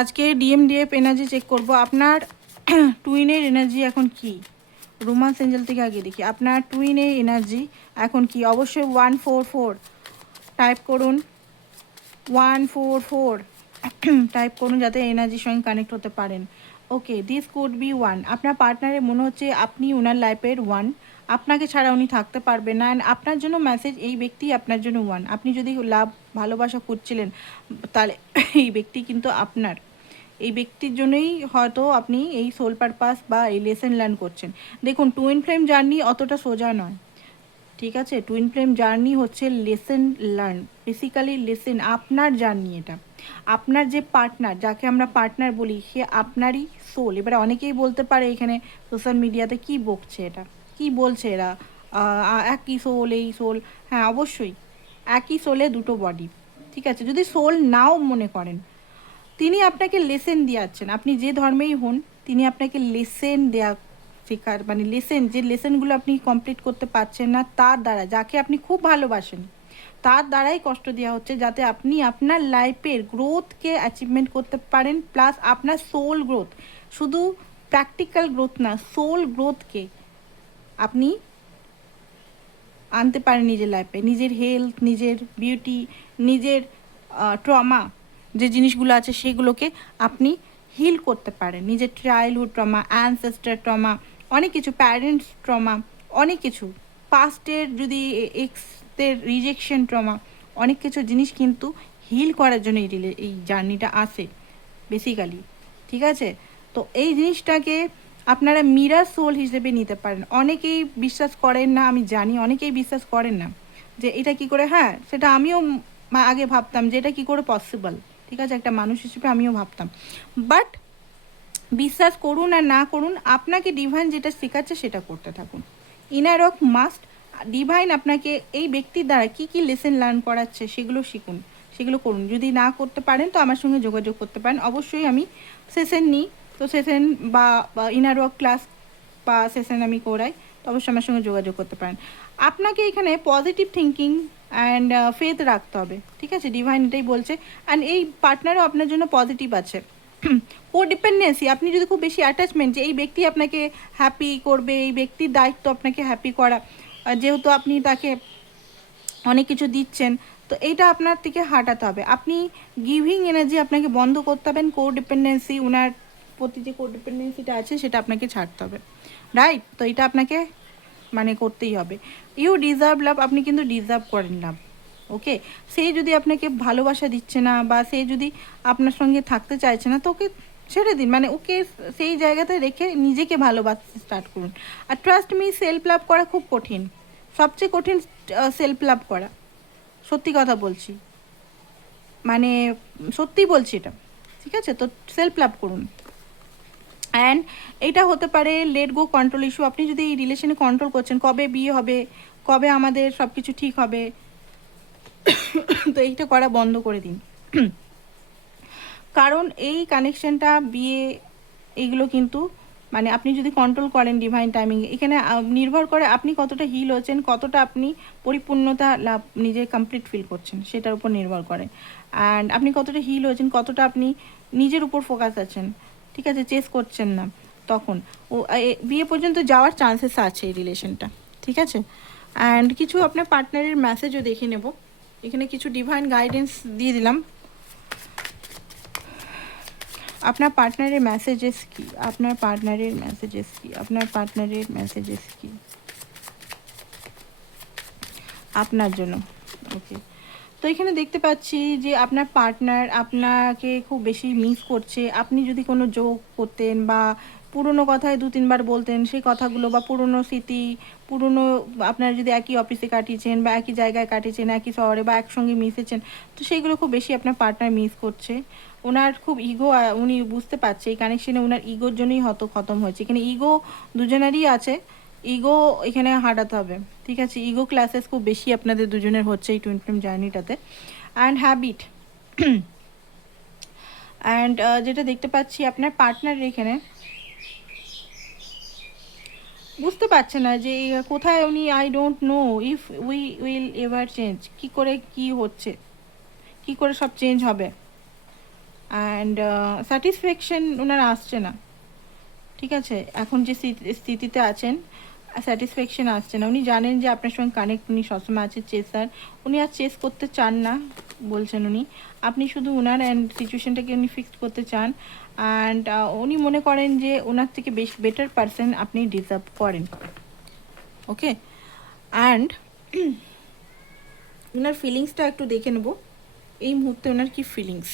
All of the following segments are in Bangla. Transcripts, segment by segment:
আজকে ডিএমডিএফ এনার্জি চেক করব আপনার টুইনের এনার্জি এখন কি। রোমান্স এঞ্জেল থেকে আগে দেখি আপনার টুইনের এনার্জি এখন কি। অবশ্যই 144 টাইপ করুন, 144 টাইপ করুন যাতে এনার্জির সঙ্গে কানেক্ট হতে পারেন। ওকে, দিস কুড বি ওয়ান। আপনার পার্টনারের মনে হচ্ছে আপনি ওনার লাইফের ওয়ান, আপনাকে ছাড়া উনি থাকতে পারবে না। অ্যান্ড আপনার জন্য মেসেজ, এই ব্যক্তি আপনার জন্য ওয়ান। আপনি যদি লাভ ভালোবাসা খুঁজছিলেন তাহলে এই ব্যক্তি কিন্তু আপনার, এই ব্যক্তির জন্যই হয়তো আপনি এই সোল পারপাস বা এই লেসেন লার্ন করছেন। দেখুন, টুইন ফ্লেম জার্নি অতটা সোজা নয়, ঠিক আছে। টুইন ফ্লেম জার্নি হচ্ছে লেসেন লার্ন, বেসিক্যালি লেসেন আপনার জার্নি। এটা আপনার যে পার্টনার, যাকে আমরা পার্টনার বলি, সে আপনারই সোল। এবারে অনেকেই বলতে পারে এখানে সোশ্যাল মিডিয়াতে কি বকছে, এটা কি বলছে এরা, একই সোল, এই সোল। হ্যাঁ অবশ্যই একই সোলে দুটো বডি, ঠিক আছে। যদি সোল নাও মনে করেন, তিনি আপনাকে লেসেন দিয়াচ্ছেন, আপনি যে ধর্মেই হন, তিনি আপনাকে লেসেন দেয়া শেখার, মানে লেসেন, যে লেসেনগুলো আপনি কমপ্লিট করতে পারছেন না তার দ্বারা, যাকে আপনি খুব ভালোবাসেন তার দ্বারাই কষ্ট দেওয়া হচ্ছে, যাতে আপনি আপনার লাইফের গ্রোথকে অ্যাচিভমেন্ট করতে পারেন। প্লাস আপনার সোল গ্রোথ, শুধু প্র্যাকটিক্যাল গ্রোথ না, সোল গ্রোথকে আপনি আনতে পারেন নিজের লাইফে। নিজের হেলথ, নিজের বিউটি, নিজের ট্রমা যে জিনিসগুলো আছে সেগুলোকে আপনি হিল করতে পারেন। নিজের চাইল্ডহুড ট্রমা, অ্যানসেস্টার ট্রমা, অনেক কিছু, প্যারেন্টস ট্রমা, অনেক কিছু, পাস্টের যদি এক্সদের রিজেকশন ট্রমা, অনেক কিছু জিনিস কিন্তু হিল করার জন্য এই জার্নিটা আসে বেসিক্যালি, ঠিক আছে। তো এই জিনিসটাকে আপনারা মিরার সোল হিসেবে নিতে পারেন। অনেকেই বিশ্বাস করেন না, আমি জানি অনেকেই বিশ্বাস করেন না যে এটা কি করে, হ্যাঁ সেটা আমিও আগে ভাবতাম যে এটা কি করে পসিবল, ঠিক আছে, একটা মানুষ হিসেবে আমিও ভাবতাম। বাট বিশ্বাস করুন আর না করুন, আপনাকে ডিভাইন যেটা শেখাচ্ছে সেটা করতে থাকুন। Inner work must. ডিভাইন আপনাকে এই ব্যক্তির দ্বারা কি কি লেসেন লার্ন করাচ্ছে সেগুলো শিখুন, সেগুলো করুন। যদি না করতে পারেন তো আমার সঙ্গে যোগাযোগ করতে পারেন। অবশ্যই আমি সেশন নিই, তো সেশন বা ইনার ওয়ার্ক ক্লাস বা সেশন আমি করাই, তো অবশ্যই আমার সঙ্গে যোগাযোগ করতে পারেন। আপনাকে এখানে পজিটিভ থিঙ্কিং অ্যান্ড ফেথ রাখতে হবে, ঠিক আছে। ডিভাইন এটাই বলছে। অ্যান্ড এই পার্টনারও আপনার জন্য পজিটিভ আছে। কো ডিপেন্ডেন্সি, আপনি যদি খুব বেশি অ্যাটাচমেন্ট, যে এই ব্যক্তি আপনাকে হ্যাপি করবে, এই ব্যক্তির দায়িত্ব আপনাকে হ্যাপি করা, যেহেতু আপনি তাকে অনেক কিছু দিচ্ছেন, তো এইটা আপনার থেকে হাঁটাতে হবে। আপনি গিভিং এনার্জি আপনাকে বন্ধ করতে হবেন। কো ডিপেন্ডেন্সি, ওনার প্রতি যে কো ডিপেন্ডেন্সিটা আছে সেটা আপনাকে ছাড়তে হবে, রাইট। তো এটা আপনাকে মানে করতেই হবে। ইউ ডিজার্ভ লাভ, আপনি কিন্তু ডিজার্ভ করেন লাভ, ওকে। সে যদি আপনাকে ভালোবাসা দিচ্ছে না বা সে যদি আপনার সঙ্গে থাকতে চাইছে না, তো ওকে ছেড়ে দিন, মানে ওকে সেই জায়গাতে রেখে নিজেকে ভালোবাসতে স্টার্ট করুন। আর ট্রাস্ট মি, সেলফ লাভ করা খুব কঠিন, সবচেয়ে কঠিন সেলফ লাভ করা, সত্যি কথা বলছি, মানে সত্যি বলছি এটা, ঠিক আছে। তো সেলফ লাভ করুন। অ্যান্ড এটা হতে পারে লেট গো কন্ট্রোল ইস্যু। আপনি যদি এই রিলেশনে কন্ট্রোল করছেন, কবে বিয়ে হবে, কবে আমাদের সব কিছু ঠিক হবে, তো এইটা করা বন্ধ করে দিন। কারণ এই কানেকশনটা, বিয়ে, এইগুলো কিন্তু মানে আপনি যদি কন্ট্রোল করেন ডিভাইন টাইমিং, এখানে নির্ভর করে আপনি কতটা হিল হচ্ছেন, কতটা আপনি পরিপূর্ণতা লাভ নিজে কমপ্লিট ফিল করছেন, সেটার উপর নির্ভর করে। অ্যান্ড আপনি কতটা হিল হয়েছেন, কতটা আপনি নিজের উপর ফোকাস আছেন, ঠিক আছে, চেস করছেন না, তখন ও বিয়ে পর্যন্ত যাওয়ার চান্সেস আছে এই রিলেশনটা, ঠিক আছে। অ্যান্ড কিছু আপনার পার্টনারের মেসেজও দেখে নেব, এখানে কিছু ডিভাইন গাইডেন্স দিয়ে দিলাম। আপনার পার্টনারের মেসেজেস কি, আপনার পার্টনারের মেসেজেস কি, আপনার পার্টনারের মেসেজেস কি আপনার জন্য, ওকে। তো এখানে দেখতে পাচ্ছি যে আপনার পার্টনার আপনাকে খুব বেশি মিস করছে। আপনি যদি কোনো জোক করতেন বা পুরনো কথায় 2-3 বার বলতেন সেই কথাগুলো, বা পুরনো স্মৃতি, পুরনো, আপনার যদি একই অফিসে কাটিয়েছেন বা একই জায়গায় কাটিয়েছেন, একই শহরে বা একসঙ্গে মিশেছেন, তো সেইগুলো খুব বেশি আপনার পার্টনার মিস করছে। ওনার খুব ইগো, উনি বুঝতে পারছে এই কানেকশনে ওনার ইগোর জন্যই হয়তো খতম হয়েছে। এখানে ইগো দুজনেরই আছে, ইগো এখানে হাঁটাতে হবে, ঠিক আছে। ইগো ক্লাসেস খুব বেশি আপনাদের দুজনের হচ্ছে এই টুইন ফ্লেম জার্নিটাতে। অ্যান্ড হ্যাবিট, অ্যান্ড যেটা দেখতে পাচ্ছি আপনার পার্টনার এখানে বুঝতে পারছে না যে কোথায় উনি, I don't know if we will ever change, কী করে কী হচ্ছে, কী করে সব চেঞ্জ হবে, অ্যান্ড স্যাটিসফ্যাকশন ওনার আসছে না, ঠিক আছে? এখন যে স্থিতিতে আছেন স্যাটিসফ্যাকশন আসছে না। উনি জানেন যে আপনার সঙ্গে কানেক্ট উনি সবসময় আছে চেসার, উনি আর চেস করতে চান না বলছেন উনি। আপনি শুধু ওনার অ্যান্ড সিচুয়েশনটাকে উনি ফিক্সড করতে চান, অ্যান্ড উনি মনে করেন যে ওনার থেকে বেশ বেটার পারসন আপনি ডিজার্ভ করেন। ওকে, অ্যান্ড ওনার ফিলিংসটা একটু দেখে নেব এই মুহূর্তে ওনার কি ফিলিংস,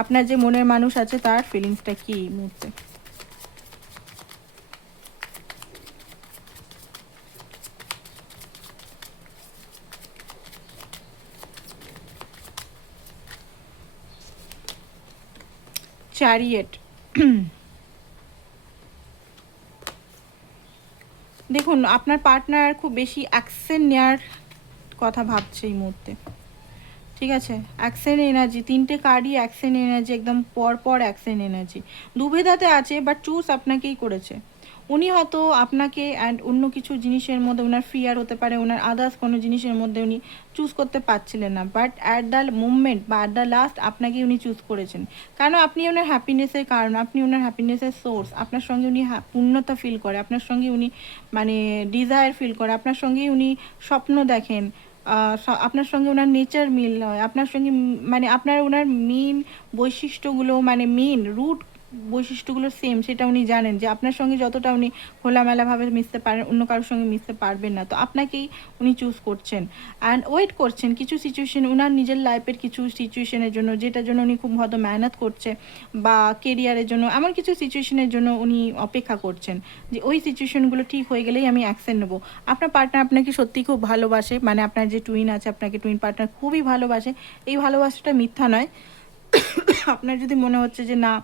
আপনার যে মনের মানুষ আছে তার ফিলিংসটা কি এই মুহূর্তে। চ্যারিয়েট, দেখুন আপনার পার্টনার খুব বেশি অ্যাকশন নেওয়ার কথা ভাবছে এই মুহূর্তে, ঠিক আছে? অ্যাকশন এনার্জি, তিনটে কার্ডই অ্যাকশন এনার্জি, একদম পর অ্যাকশন এনার্জি। দুবিধাতে আছে বাট চুজ আপনাকেই করেছে উনি। হয়তো আপনাকে অ্যান্ড অন্য কিছু জিনিসের মধ্যে ওনার ফিয়ার হতে পারে, ওনার আদার্স কোনো জিনিসের মধ্যে উনি চুজ করতে পারছিলেন না, বাট অ্যাট দ্য মুভমেন্ট বা অ্যাট দ্য লাস্ট আপনাকেই উনি চুজ করেছেন। কারণ আপনি ওনার হ্যাপিনেসের কারণ, আপনি ওনার হ্যাপিনেসের সোর্স, আপনার সঙ্গে উনি পূর্ণতা ফিল করে, আপনার সঙ্গে উনি মানে ডিজায়ার ফিল করে, আপনার সঙ্গেই উনি স্বপ্ন দেখেন, আপনার সঙ্গে ওনার নেচার মিল হয়, আপনার সঙ্গে মানে আপনার ওনার মেন বৈশিষ্ট্যগুলো মানে মেন রুট বৈশিষ্ট্যগুলো সেম, সেটা উনি জানেন যে আপনার সঙ্গে যতটা উনি খোলামেলাভাবে মিশতে পারেন অন্য কারোর সঙ্গে মিশতে পারবেন না। তো আপনাকেই উনি চুজ করছেন অ্যান্ড ওয়েট করছেন কিছু সিচুয়েশন ওনার নিজের লাইফের কিছু সিচুয়েশনের জন্য, যেটার জন্য উনি খুব হয়তো মেহনত করছে, বা কেরিয়ারের জন্য এমন কিছু সিচুয়েশনের জন্য উনি অপেক্ষা করছেন যে ওই সিচুয়েশনগুলো ঠিক হয়ে গেলেই আমি অ্যাকশন নেবো। আপনার পার্টনার আপনাকে সত্যি খুব ভালোবাসে, মানে আপনার যে টুইন আছে আপনাকে টুইন পার্টনার খুবই ভালোবাসে, এই ভালোবাসাটা মিথ্যা নয়। আপনার যদি মনে হচ্ছে যে না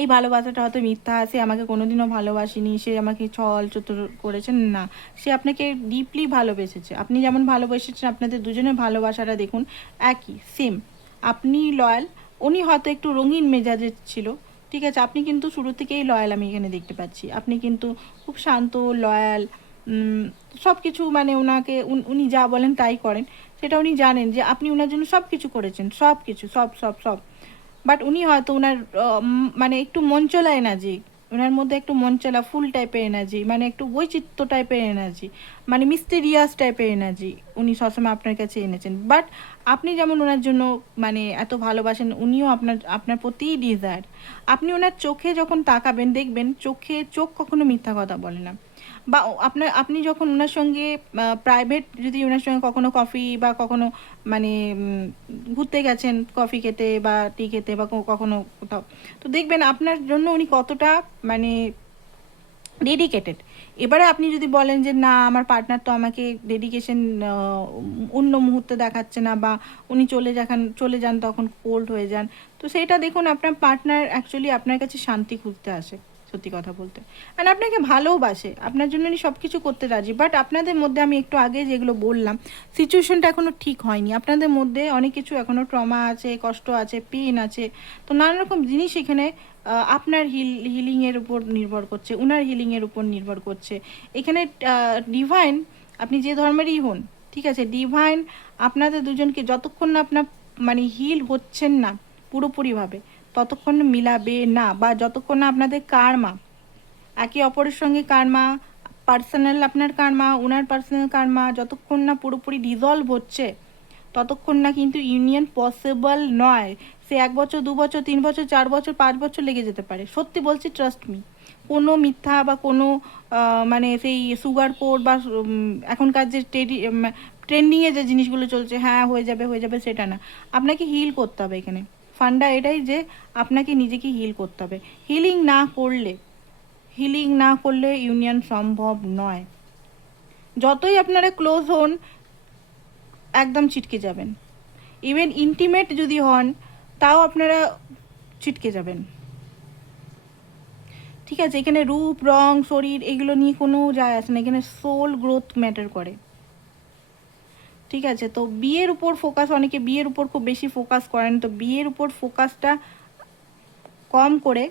এই ভালোবাসাটা হয়তো মিথ্যা, সে আমাকে কোনোদিনও ভালোবাসেনি, সে আমাকে ছল চতুর করেছেন, না, সে আপনাকে ডিপলি ভালোবেসেছে। আপনি যেমন ভালোবেসেছেন আপনাদের দুজনের ভালোবাসাটা দেখুন একই সেম, আপনি লয়াল, উনি হয়তো একটু রঙিন মেজাজের ছিল, ঠিক আছে? আপনি কিন্তু শুরু থেকেই লয়াল, আমি এখানে দেখতে পাচ্ছি আপনি কিন্তু খুব শান্ত লয়াল, সব কিছু মানে ওনাকে উনি যা বলেন তাই করেন, সেটা উনি জানেন যে আপনি ওনার জন্য সব কিছু করেছেন, সব কিছু সব সব সব। বাট উনি হয়তো ওনার মানে একটু মঞ্চলা এনার্জি, ওনার মধ্যে একটু মঞ্চলা ফুল টাইপের এনার্জি, মানে একটু বৈচিত্র্য টাইপের এনার্জি, মানে মিস্টেরিয়াস টাইপের এনার্জি উনি সবসময় আপনার কাছে এনেছেন। বাট আপনি যেমন ওনার জন্য মানে এত ভালোবাসেন, উনিও আপনার আপনার প্রতিই ডিজায়ার। আপনি ওনার চোখে যখন তাকাবেন দেখবেন চোখ কখনো মিথ্যা কথা বলে না। বা আপনি যখন ওনার সঙ্গে প্রাইভেট যদি ওনার সঙ্গে কখনো কফি বা কখনো মানে ঘুরতে গেছেন কফি খেতে বা টি খেতে বা কখনো কোথাও, তো দেখবেন আপনার জন্য উনি কতটা মানে ডেডিকেটেড। এবারে আপনি যদি বলেন যে না আমার পার্টনার তো আমাকে ডেডিকেশন অন্য মুহূর্তে দেখাচ্ছে না, বা উনি চলে যান তখন কোল্ড হয়ে যান, তো সেইটা দেখুন আপনার পার্টনার অ্যাকচুয়ালি আপনার কাছে শান্তি খুঁজতে আসে, সত্যি কথা বলতে, আর আপনাকে ভালোবাসে, আপনার জন্য উনি সব কিছু করতে রাজি। বাট আপনাদের মধ্যে আমি একটু আগে যেগুলো বললাম সিচুয়েশনটা এখনও ঠিক হয়নি, আপনাদের মধ্যে অনেক কিছু এখনও ট্রমা আছে, কষ্ট আছে, পেন আছে, তো নানা রকম জিনিস এখানে আপনার হিলিংয়ের উপর নির্ভর করছে, উনার হিলিংয়ের উপর নির্ভর করছে। এখানে ডিভাইন আপনি যে ধর্মেরই হন, ঠিক আছে, ডিভাইন আপনাদের দুজনকে যতক্ষণ না আপনার মানে হিল হচ্ছেন না পুরোপুরিভাবে ততক্ষণ মিলাবে না, বা যতক্ষণ না আপনাদের কার্মা একে অপরের সঙ্গে কার্মা, পার্সোনাল আপনার কার্মা ওনার পার্সোনাল কার্মা যতক্ষণ না পুরোপুরি ডিজলভ হচ্ছে ততক্ষণ না কিন্তু ইউনিয়ন পসিবল নয়। সে 1 বছর 2 বছর 3 বছর 4 বছর 5 বছর লেগে যেতে পারে, সত্যি বলছি, ট্রাস্ট মি। কোনো মিথ্যা বা কোনো মানে সেই সুগার কোড বা এখনকার যে ট্রেন্ডিংয়ে যে জিনিসগুলো চলছে হ্যাঁ হয়ে যাবে হয়ে যাবে, সেটা না। আপনাকে হিল করতে হবে এখানে, ফান্ডা এটাই যে আপনাকে নিজেকে হিল করতে হবে। হিলিং না করলে ইউনিয়ন সম্ভব নয়। যতই আপনারা ক্লোজ হন একদম ছিটকে যাবেন, ইভেন ইন্টিমেট যদি হন তাও আপনারা ছিটকে যাবেন, ঠিক আছে? এখানে রূপ রং শরীর এগুলো নিয়ে কোনো যায় আসে না, এখানে সোল গ্রোথ ম্যাটার করে, ঠিক আছে? তো বিয়ের উপর ফোকাস, অনেকে বিয়ের উপর খুব বেশি ফোকাস করেন, তো বিয়ের উপর ফোকাসটা কম করে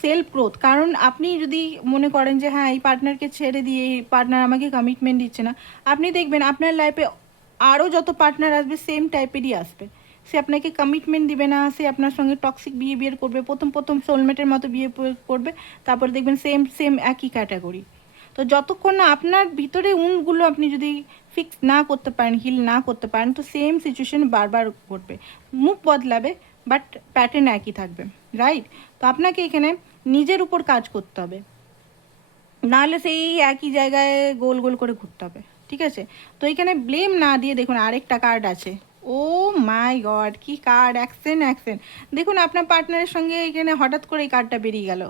সেলফ গ্রোথ। কারণ আপনি যদি মনে করেন যে হ্যাঁ এই পার্টনারকে ছেড়ে দিয়ে এই পার্টনার আমাকে কমিটমেন্ট দিচ্ছে না, আপনি দেখবেন আপনার লাইফে আরও যত পার্টনার আসবে সেম টাইপেরই আসবে। সে আপনাকে কমিটমেন্ট দিবে না, সে আপনার সঙ্গে টক্সিক বিহেভিয়ার করবে, প্রথম প্রথম সোলমেটের মতো বিয়ে করবে, তারপরে দেখবেন সেম সেম একই ক্যাটাগরি। তো যতক্ষণ না আপনার ভিতরে উনগুলো আপনি যদি ফিক্স না করতে পারেন, হিল না করতে পারেন, তো সেম সিচুয়েশন বারবার ঘটবে। মুখ বদলাবে বাট প্যাটার্ন একই থাকবে, রাইট? তো আপনাকে এখানে নিজের উপর কাজ করতে হবে, নাহলে সেই একই জায়গায় গোল গোল করে ঘুরতে হবে, ঠিক আছে? তো এখানে ব্লেম না দিয়ে দেখুন আরেকটা কার্ড আছে। ও মাই গড, কি কার্ড! Action action. দেখুন আপনার পার্টনারের সঙ্গে এখানে হঠাৎ করে এই কার্ডটা বেরিয়ে গেল,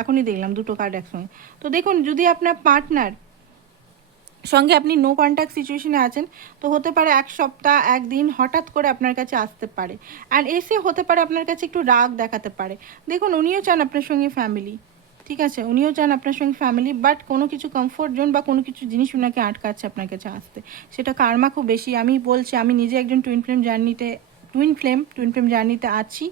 এখনই দেখলাম দুটো কার্ড একসঙ্গে। তো দেখুন যদি আপনার পার্টনার সঙ্গে আপনি নো কন্ট্যাক্ট সিচুয়েশনে আছেন, তো হতে পারে এক সপ্তাহ একদিন হঠাৎ করে আপনার কাছে আসতে পারে, অ্যান্ড এসে হতে পারে আপনার কাছে একটু রাগ দেখাতে পারে। দেখুন উনিও চান আপনার সঙ্গে ফ্যামিলি, ঠিক আছে, উনিও চান আপনার সঙ্গে ফ্যামিলি, বাট কোনো কিছু কমফোর্ট জোন বা কোনো কিছু জিনিস ওনাকে আটকাচ্ছে আপনার কাছে আসতে, সেটা কার্মা খুব বেশি। আমি বলছি, আমি নিজে একজন টুইন ফ্লেম জার্নিতে আছি।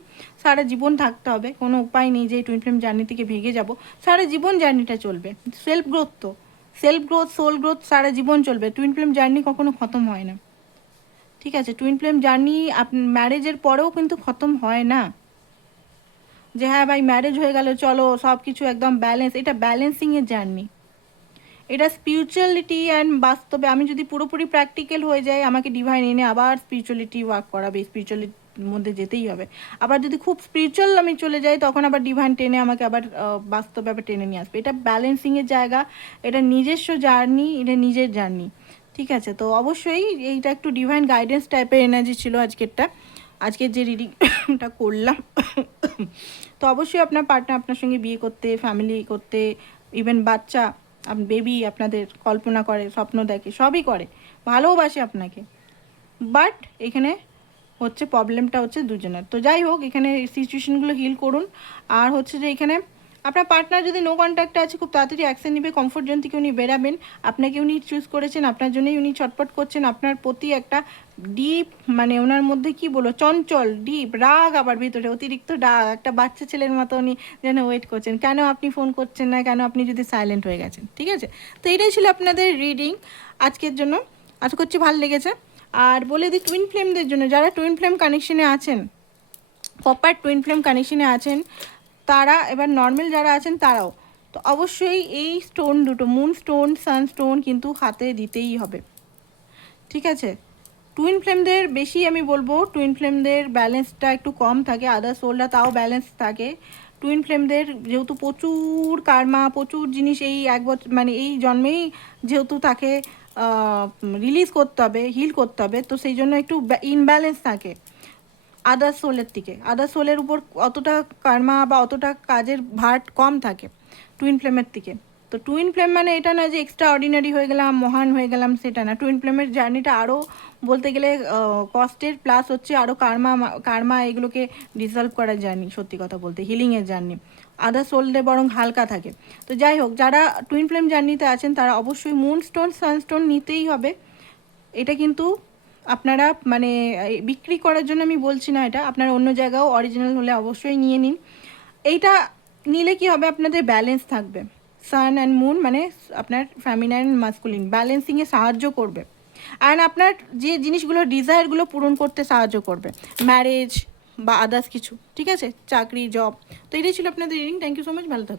সারা জীবন থাকতে হবে, কোনো উপায় নেই যে টুইন ফ্লেম জার্নি থেকে ভেঙে যাব, সারা জীবন জার্নিটা চলবে। সেলফ গ্রোথ তো, সেলফ গ্রোথ, সোল গ্রোথ সারা জীবন চলবে। টুইন ফ্লেম জার্নি কখনো খতম হয় না, ঠিক আছে? টুইন ফ্লেম জার্নি ম্যারেজের পরেও কিন্তু খতম হয় না, যে হ্যাঁ ভাই ম্যারেজ হয়ে গেল চলো সব কিছু একদম ব্যালেন্স। এটা ব্যালেন্সিংয়ের জার্নি, এটা স্পিরিচুয়ালিটি অ্যান্ড বাস্তবে আমি যদি পুরোপুরি প্র্যাকটিক্যাল হয়ে যাই, আমাকে ডিভাইন এনে আবার স্পিরিচুয়ালিটি ওয়ার্ক করাবে, স্পিরিচুয়ালিটির মধ্যে যেতেই হবে। আবার যদি খুব স্পিরিচুয়াল আমি চলে যাই, তখন আবার ডিভাইন টেনে আমাকে আবার বাস্তবে আবার টেনে নিয়ে আসবে। এটা ব্যালেন্সিংয়ের জায়গা, এটা নিজস্ব জার্নি, এটা নিজের জার্নি, ঠিক আছে? তো অবশ্যই এইটা একটু ডিভাইন গাইডেন্স টাইপের এনার্জি ছিল আজকেরটা, আজকের যে রিডিংটা করলাম। তো অবশ্যই আপনার পার্টনার আপনার সঙ্গে বিয়ে করতে, ফ্যামিলি করতে, ইভেন বাচ্চা বেবি আপনাদের কল্পনা করে, স্বপ্ন দেখে, সবই করে, ভালোবাসে আপনাকে, বাট এখানে হচ্ছে প্রবলেমটা হচ্ছে দুজনের। তো যাই হোক, এখানে সিচুয়েশনগুলো হিল করুন। আর হচ্ছে যে এখানে আপনার পার্টনার যদি নো কন্ট্যাক্টে আছে, খুব তাড়াতাড়ি অ্যাকশন নেবে, কমফোর্ট জোন থেকে উনি বেরাবেন, আপনাকে উনি চুজ করেছেন, আপনার জন্যই উনি ছটপট করছেন, আপনার প্রতি একটা ডিপ মানে ওনার মধ্যে কি বলো চঞ্চল ডিপ রাগ, আবার ভিতরে অতিরিক্ত রাগ, একটা বাচ্চা ছেলের মতো উনি যেন ওয়েট করছেন, কেন আপনি ফোন করছেন না, কেন আপনি যদি সাইলেন্ট হয়ে গেছেন, ঠিক আছে? তো এটাই ছিল আপনাদের রিডিং আজকের জন্য, আশা করছি ভালো লেগেছে। আর বলে দিই টুইন ফ্লেমদের জন্য, যারা টুইন ফ্লেম কানেকশনে আছেন, প্রপার টুইন ফ্লেম কানেকশনে আছেন তারা, এবার নর্মাল যারা আছেন তারাও, তো অবশ্যই এই স্টোন দুটো, মুন স্টোন, সান স্টোন কিন্তু হাতে দিতেই হবে, ঠিক আছে? টুইন ফ্লেমদের বেশি আমি বলবো, টুইন ফ্লেমদের ব্যালেন্সটা একটু কম থাকে, আদার সোলরা তাও ব্যালেন্স থাকে। টুইন ফ্লেমদের যেহেতু প্রচুর কার্মা, প্রচুর জিনিস এই এক বছর মানে এই জন্মেই যেহেতু তাকে রিলিজ করতে হবে, হিল করতে হবে, তো সেই জন্য একটু ইনব্যালেন্স থাকে আদার সোলের থেকে, আদার সোলের উপর অতটা কার্মা বা অতটা কাজের ভার কম থাকে টুইন ফ্লেমের থেকে। তো টুইন ফ্লেম মানে এটা না যে এক্সট্রা অর্ডিনারি হয়ে গেলাম, মহান হয়ে গেলাম, সেটা না। টুইন ফ্লেমের জার্নিটা আরও বলতে গেলে কস্টের, প্লাস হচ্ছে আরও কার্মা কার্মা এগুলোকে ডিসলভ করার জার্নি, সত্যি কথা বলতে হিলিংয়ের জার্নি। আদার সোলডে বরং হালকা থাকে। তো যাই হোক, যারা টুইন ফ্লেম জার্নিতে আছেন তারা অবশ্যই মুন স্টোন, সানস্টোন নিতেই হবে। এটা কিন্তু আপনারা মানে বিক্রি করার জন্য আমি বলছি না, এটা আপনার অন্য জায়গাও অরিজিনাল হলে অবশ্যই নিয়ে নিন। এইটা নিলে কি হবে, আপনাদের ব্যালেন্স থাকবে। সান অ্যান্ড মুন মানে আপনার ফ্যামিনাইন অ্যান্ড মাস্কুলিন ব্যালেন্সিংয়ে সাহায্য করবে, অ্যান্ড আপনার যে জিনিসগুলো ডিজায়ারগুলো পূরণ করতে সাহায্য করবে, ম্যারেজ বা আদার্স কিছু, ঠিক আছে, চাকরি, জব। তো এটাই ছিল আপনাদের reading. Thank you so much, ভালো থাকুন।